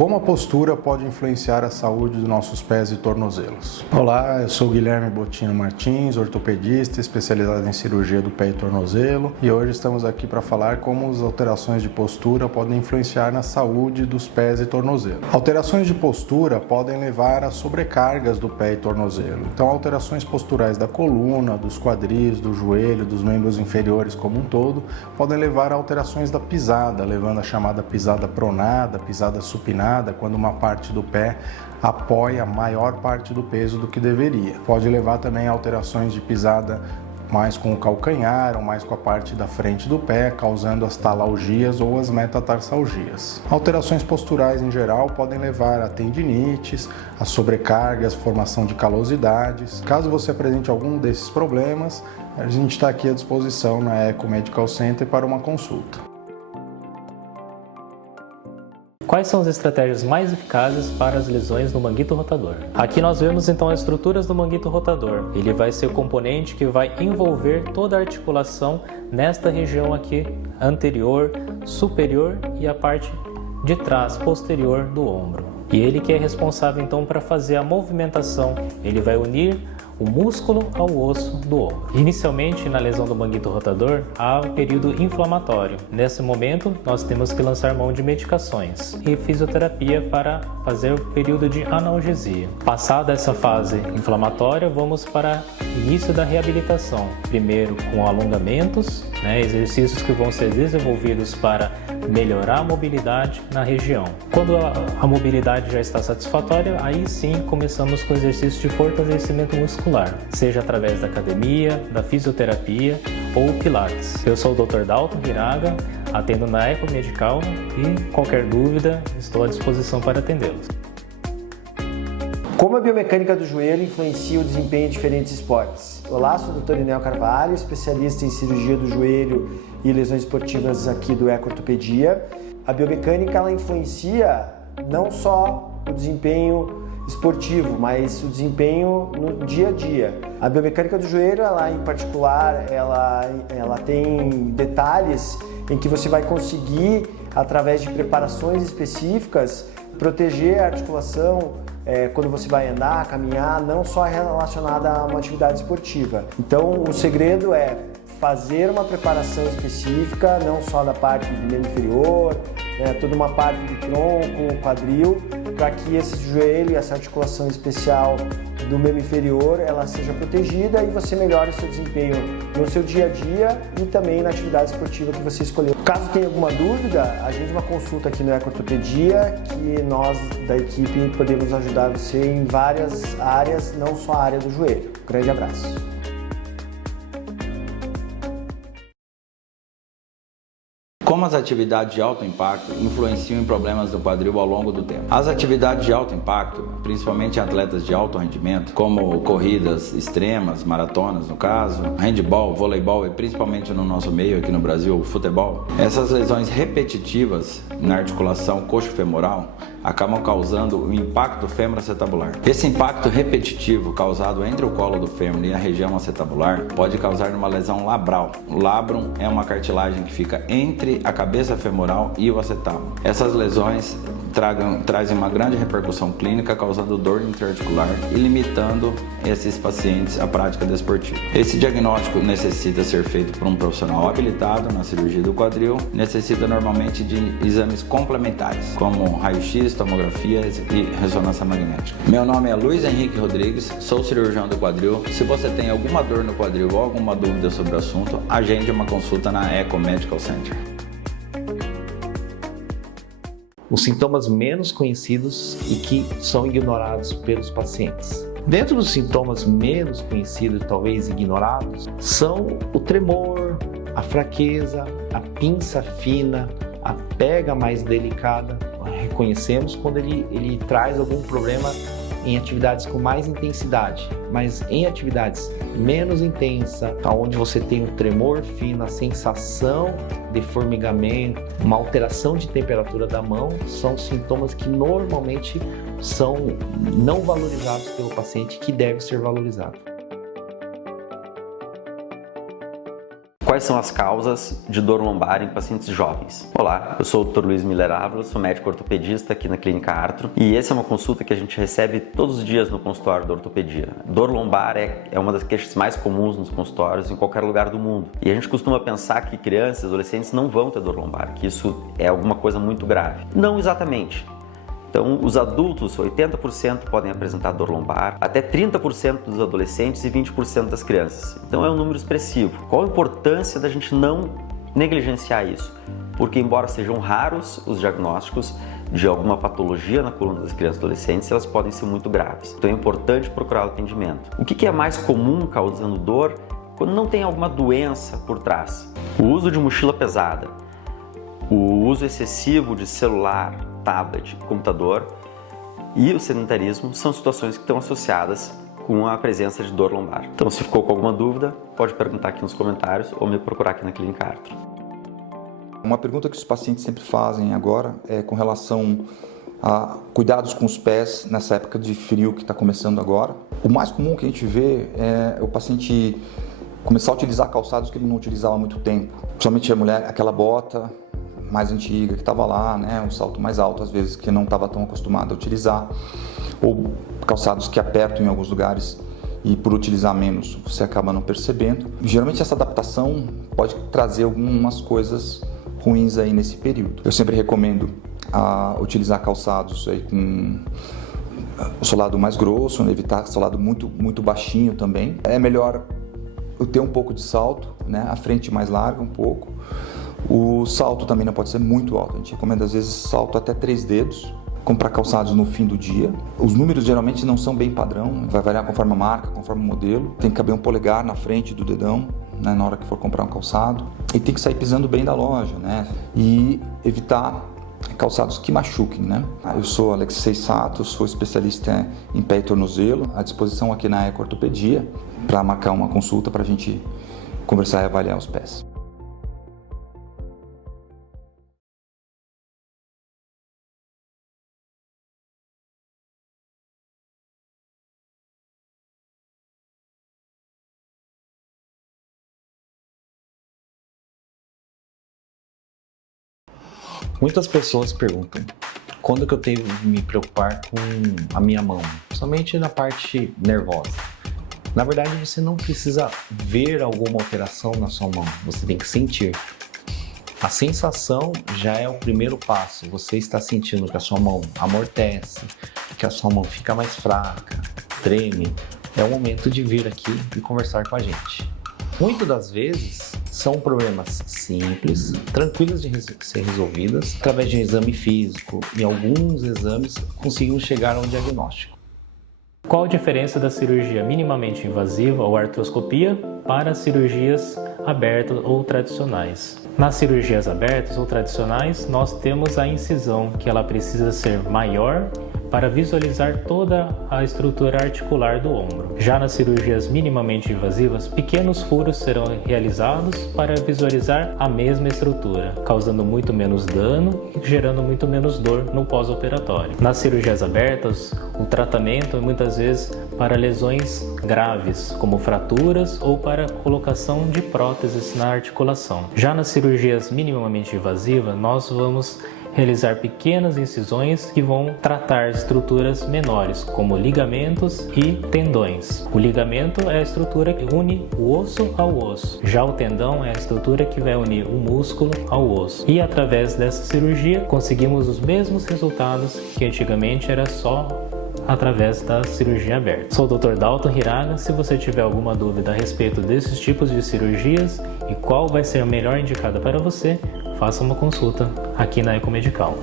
Como a postura pode influenciar a saúde dos nossos pés e tornozelos? Olá, eu sou Guilherme Bottino Martins, ortopedista especializado em cirurgia do pé e tornozelo, e hoje estamos aqui para falar como as alterações de postura podem influenciar na saúde dos pés e tornozelo. Alterações de postura podem levar a sobrecargas do pé e tornozelo. Então, alterações posturais da coluna, dos quadris, do joelho, dos membros inferiores como um todo, podem levar a alterações da pisada, levando a chamada pisada pronada, pisada supinada, quando uma parte do pé apoia a maior parte do peso do que deveria. Pode levar também a alterações de pisada mais com o calcanhar ou mais com a parte da frente do pé, causando as talalgias ou as metatarsalgias. Alterações posturais em geral podem levar a tendinites, a sobrecargas, formação de calosidades. Caso você apresente algum desses problemas, a gente está aqui à disposição na Eco Medical Center para uma consulta. Quais são as estratégias mais eficazes para as lesões no manguito rotador? Aqui nós vemos então as estruturas do manguito rotador. Ele vai ser o componente que vai envolver toda a articulação nesta região aqui, anterior, superior e a parte de trás, posterior do ombro. E ele que é responsável então para fazer a movimentação, ele vai unir o músculo ao osso do ombro. Inicialmente, na lesão do manguito rotador, há um período inflamatório. Nesse momento, nós temos que lançar mão de medicações e fisioterapia para fazer o período de analgesia. Passada essa fase inflamatória, vamos para o início da reabilitação. Primeiro com alongamentos, exercícios que vão ser desenvolvidos para melhorar a mobilidade na região. Quando a mobilidade já está satisfatória, aí sim começamos com exercícios de fortalecimento muscular, seja através da academia, da fisioterapia ou pilates. Eu sou o Dr. Dalton Viraga, atendo na Eco Medical e qualquer dúvida estou à disposição para atendê-los. Como a biomecânica do joelho influencia o desempenho em diferentes esportes? Olá, sou o Dr. Inel Carvalho, especialista em cirurgia do joelho e lesões esportivas aqui do Eco Ortopedia. A biomecânica ela influencia não só o desempenho esportivo, mas o desempenho no dia a dia. A biomecânica do joelho, ela em particular, ela tem detalhes em que você vai conseguir, através de preparações específicas, proteger a articulação quando você vai andar, caminhar, não só relacionada a uma atividade esportiva. Então, o segredo é fazer uma preparação específica, não só da parte do membro inferior, toda uma parte do tronco, quadril, para que esse joelho e essa articulação especial do membro inferior ela seja protegida e você melhore o seu desempenho no seu dia a dia e também na atividade esportiva que você escolheu. Caso tenha alguma dúvida, agende uma consulta aqui no Eco Ortopedia, que nós da equipe podemos ajudar você em várias áreas, não só a área do joelho. Um grande abraço. Como as atividades de alto impacto influenciam em problemas do quadril ao longo do tempo? As atividades de alto impacto, principalmente em atletas de alto rendimento, como corridas extremas, maratonas no caso, handebol, voleibol e principalmente no nosso meio aqui no Brasil, o futebol, essas lesões repetitivas na articulação coxo-femoral acabam causando o impacto fêmuro-acetabular. Esse impacto repetitivo causado entre o colo do fêmur e a região acetabular pode causar uma lesão labral. O labrum é uma cartilagem que fica entre a cabeça femoral e o acetábulo. Essas lesões trazem uma grande repercussão clínica, causando dor intraarticular e limitando esses pacientes à prática desportiva. Esse diagnóstico necessita ser feito por um profissional habilitado na cirurgia do quadril, necessita normalmente de exames complementares, como raio-x, tomografia e ressonância magnética. Meu nome é Luiz Henrique Rodrigues, sou cirurgião do quadril. Se você tem alguma dor no quadril ou alguma dúvida sobre o assunto, agende uma consulta na Eco Medical Center. Os sintomas menos conhecidos e que são ignorados pelos pacientes. Dentro dos sintomas menos conhecidos, talvez ignorados, são o tremor, a fraqueza, a pinça fina, a pega mais delicada. Reconhecemos quando ele traz algum problema em atividades com mais intensidade, mas em atividades menos intensas, onde você tem um tremor fino, a sensação de formigamento, uma alteração de temperatura da mão, são sintomas que normalmente são não valorizados pelo paciente, que deve ser valorizado. Quais são as causas de dor lombar em pacientes jovens? Olá, eu sou o Dr. Luiz Miller Ávila, sou médico ortopedista aqui na Clínica Artro e essa é uma consulta que a gente recebe todos os dias no consultório da ortopedia. Dor lombar é uma das queixas mais comuns nos consultórios em qualquer lugar do mundo. E a gente costuma pensar que crianças e adolescentes não vão ter dor lombar, que isso é alguma coisa muito grave. Não exatamente. Então, os adultos, 80% podem apresentar dor lombar, até 30% dos adolescentes e 20% das crianças. Então, é um número expressivo. Qual a importância da gente não negligenciar isso? Porque, embora sejam raros os diagnósticos de alguma patologia na coluna das crianças e adolescentes, elas podem ser muito graves. Então, é importante procurar o atendimento. O que é mais comum causando dor quando não tem alguma doença por trás? O uso de mochila pesada, o uso excessivo de celular, tablet, computador e o sedentarismo são situações que estão associadas com a presença de dor lombar. Então, se ficou com alguma dúvida, pode perguntar aqui nos comentários ou me procurar aqui na Clínica Artro. Uma pergunta que os pacientes sempre fazem agora é com relação a cuidados com os pés nessa época de frio que está começando agora. O mais comum que a gente vê é o paciente começar a utilizar calçados que ele não utilizava há muito tempo. Principalmente a mulher, aquela bota mais antiga que estava lá, né, um salto mais alto às vezes que não estava tão acostumado a utilizar, ou calçados que apertam em alguns lugares e por utilizar menos você acaba não percebendo. Geralmente essa adaptação pode trazer algumas coisas ruins aí nesse período. Eu sempre recomendo utilizar calçados aí com o solado mais grosso, evitar solado muito baixinho também. É melhor eu ter um pouco de salto, né, a frente mais larga um pouco. O salto também não pode ser muito alto, a gente recomenda às vezes salto até 3 dedos. Comprar calçados no fim do dia. Os números geralmente não são bem padrão, vai variar conforme a marca, conforme o modelo. Tem que caber um polegar na frente do dedão, né, na hora que for comprar um calçado. E tem que sair pisando bem da loja, né? E evitar calçados que machuquem, né? Eu sou Alexei Sato, sou especialista em pé e tornozelo, à disposição aqui na Eco Ortopedia para marcar uma consulta para a gente conversar e avaliar os pés. Muitas pessoas perguntam quando que eu tenho que me preocupar com a minha mão, somente na parte nervosa. Na verdade, você não precisa ver alguma alteração na sua mão, você tem que sentir. A sensação já é o primeiro passo, você está sentindo que a sua mão amortece, que a sua mão fica mais fraca, treme. É o momento de vir aqui e conversar com a gente. Muitas das vezes são problemas simples, tranquilos de ser resolvidas. Através de um exame físico e alguns exames conseguimos chegar a um diagnóstico. Qual a diferença da cirurgia minimamente invasiva ou artroscopia para cirurgias abertas ou tradicionais? Nas cirurgias abertas ou tradicionais, nós temos a incisão, que ela precisa ser maior para visualizar toda a estrutura articular do ombro. Já nas cirurgias minimamente invasivas, pequenos furos serão realizados para visualizar a mesma estrutura, causando muito menos dano e gerando muito menos dor no pós-operatório. Nas cirurgias abertas, o tratamento é muitas vezes para lesões graves, como fraturas ou para colocação de próteses na articulação. Já nas cirurgias minimamente invasivas, nós vamos realizar pequenas incisões que vão tratar estruturas menores, como ligamentos e tendões. O ligamento é a estrutura que une o osso ao osso. Já o tendão é a estrutura que vai unir o músculo ao osso. E através dessa cirurgia conseguimos os mesmos resultados que antigamente era só através da cirurgia aberta. Sou o Dr. Dalton Hiraga. Se você tiver alguma dúvida a respeito desses tipos de cirurgias e qual vai ser a melhor indicada para você, faça uma consulta aqui na Ecomedical.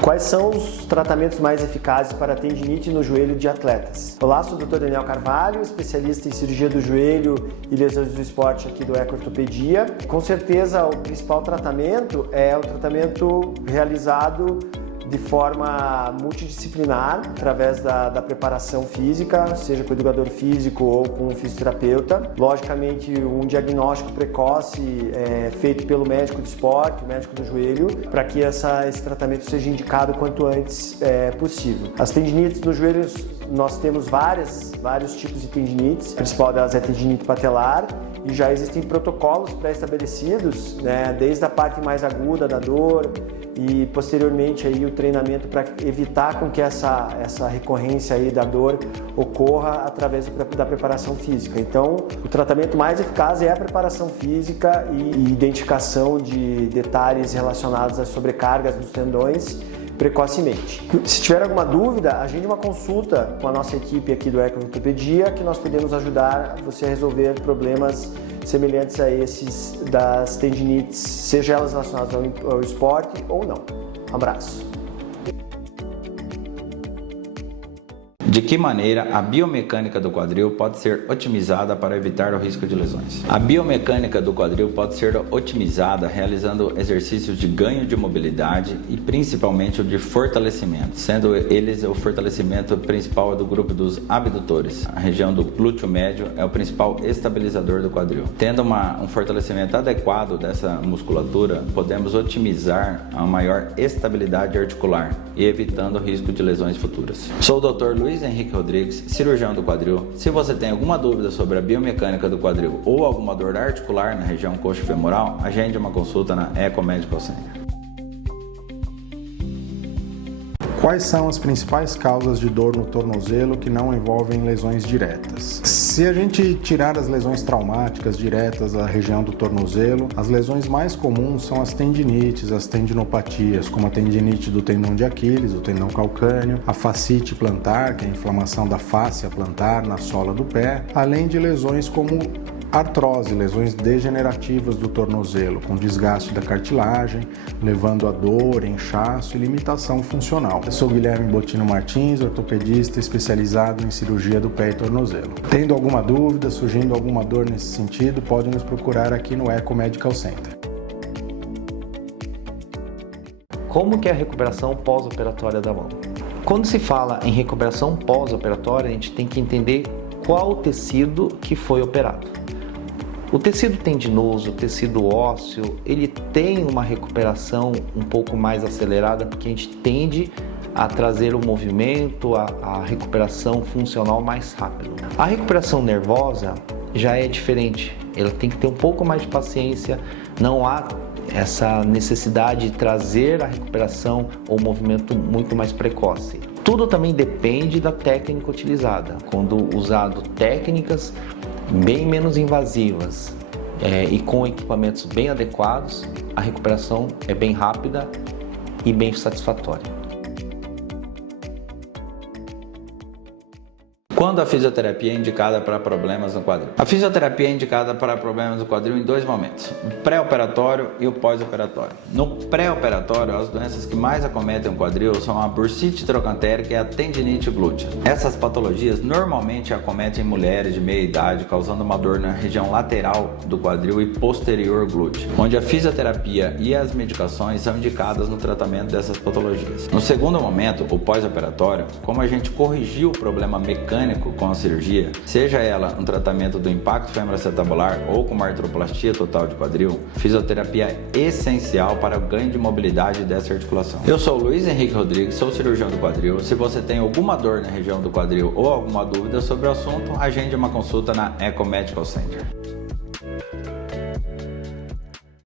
Quais são os tratamentos mais eficazes para tendinite no joelho de atletas? Olá, sou o Dr. Daniel Carvalho, especialista em cirurgia do joelho e lesões do esporte aqui do Eco Ortopedia. Com certeza, o principal tratamento é o tratamento realizado de forma multidisciplinar, através da preparação física, seja com o educador físico ou com o fisioterapeuta. Logicamente, um diagnóstico precoce feito pelo médico do esporte, o médico do joelho, para que esse tratamento seja indicado quanto antes possível. As tendinites nos joelhos nós temos vários tipos de tendinites, a principal delas é a tendinite patelar, e já existem protocolos pré-estabelecidos, né, desde a parte mais aguda da dor e posteriormente aí o treinamento para evitar com que essa recorrência aí da dor ocorra através da preparação física. Então, o tratamento mais eficaz é a preparação física e identificação de detalhes relacionados às sobrecargas dos tendões precocemente. Se tiver alguma dúvida, agende uma consulta com a nossa equipe aqui do Eco-Ortopedia, que nós podemos ajudar você a resolver problemas semelhantes a esses das tendinites, seja elas relacionadas ao esporte ou não. Um abraço. De que maneira a biomecânica do quadril pode ser otimizada para evitar o risco de lesões? A biomecânica do quadril pode ser otimizada realizando exercícios de ganho de mobilidade e principalmente o de fortalecimento, sendo eles o fortalecimento principal do grupo dos abdutores. A região do glúteo médio é o principal estabilizador do quadril. Tendo um fortalecimento adequado dessa musculatura, podemos otimizar a maior estabilidade articular e evitando o risco de lesões futuras. Sou o Dr. Luiz Henrique Rodrigues, cirurgião do quadril. Se você tem alguma dúvida sobre a biomecânica do quadril ou alguma dor articular na região coxo-femoral, agende uma consulta na Eco Medical Center. Quais são as principais causas de dor no tornozelo que não envolvem lesões diretas? Se a gente tirar as lesões traumáticas diretas da região do tornozelo, as lesões mais comuns são as tendinites, as tendinopatias, como a tendinite do tendão de Aquiles, o tendão calcâneo, a fascite plantar, que é a inflamação da fáscia plantar na sola do pé, além de lesões como artrose, lesões degenerativas do tornozelo, com desgaste da cartilagem, levando a dor, inchaço e limitação funcional. Eu sou Guilherme Bottino Martins, ortopedista especializado em cirurgia do pé e tornozelo. Tendo alguma dúvida, surgindo alguma dor nesse sentido, pode nos procurar aqui no Eco Medical Center. Como que é a recuperação pós-operatória da mão? Quando se fala em recuperação pós-operatória, a gente tem que entender qual o tecido que foi operado. O tecido tendinoso, o tecido ósseo, ele tem uma recuperação um pouco mais acelerada porque a gente tende a trazer o movimento, a recuperação funcional mais rápido. A recuperação nervosa já é diferente, ela tem que ter um pouco mais de paciência, não há essa necessidade de trazer a recuperação ou movimento muito mais precoce. Tudo também depende da técnica utilizada. Quando usado técnicas bem menos invasivas e com equipamentos bem adequados, a recuperação é bem rápida e bem satisfatória. Quando a fisioterapia é indicada para problemas no quadril? A fisioterapia é indicada para problemas no quadril em dois momentos, o pré-operatório e o pós-operatório. No pré-operatório, as doenças que mais acometem o quadril são a bursite trocantérica e a tendinite glútea. Essas patologias normalmente acometem mulheres de meia idade, causando uma dor na região lateral do quadril e posterior glúteo, onde a fisioterapia e as medicações são indicadas no tratamento dessas patologias. No segundo momento, o pós-operatório, como a gente corrigiu o problema mecânico com a cirurgia, seja ela um tratamento do impacto femoroacetabular ou com uma artroplastia total de quadril, fisioterapia é essencial para o ganho de mobilidade dessa articulação. Eu sou o Luiz Henrique Rodrigues, sou cirurgião do quadril. Se você tem alguma dor na região do quadril ou alguma dúvida sobre o assunto, agende uma consulta na Eco Medical Center.